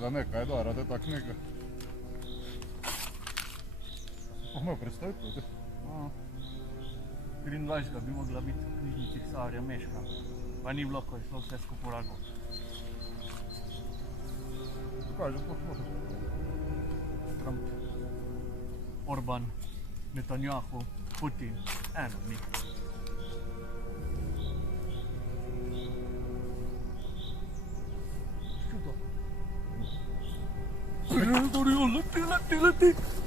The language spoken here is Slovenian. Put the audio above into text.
za nekaj, da rade tak nekaj. Moj predstaviti. 23. bi mogla biti v knjižnici Ksarja Meška, pa ni bilo, ko je šlo vse skupaj rago. Kaj že pošlo? Trump, Orban, Netanjahu, Putin, eno od njih. Čudo. Leti.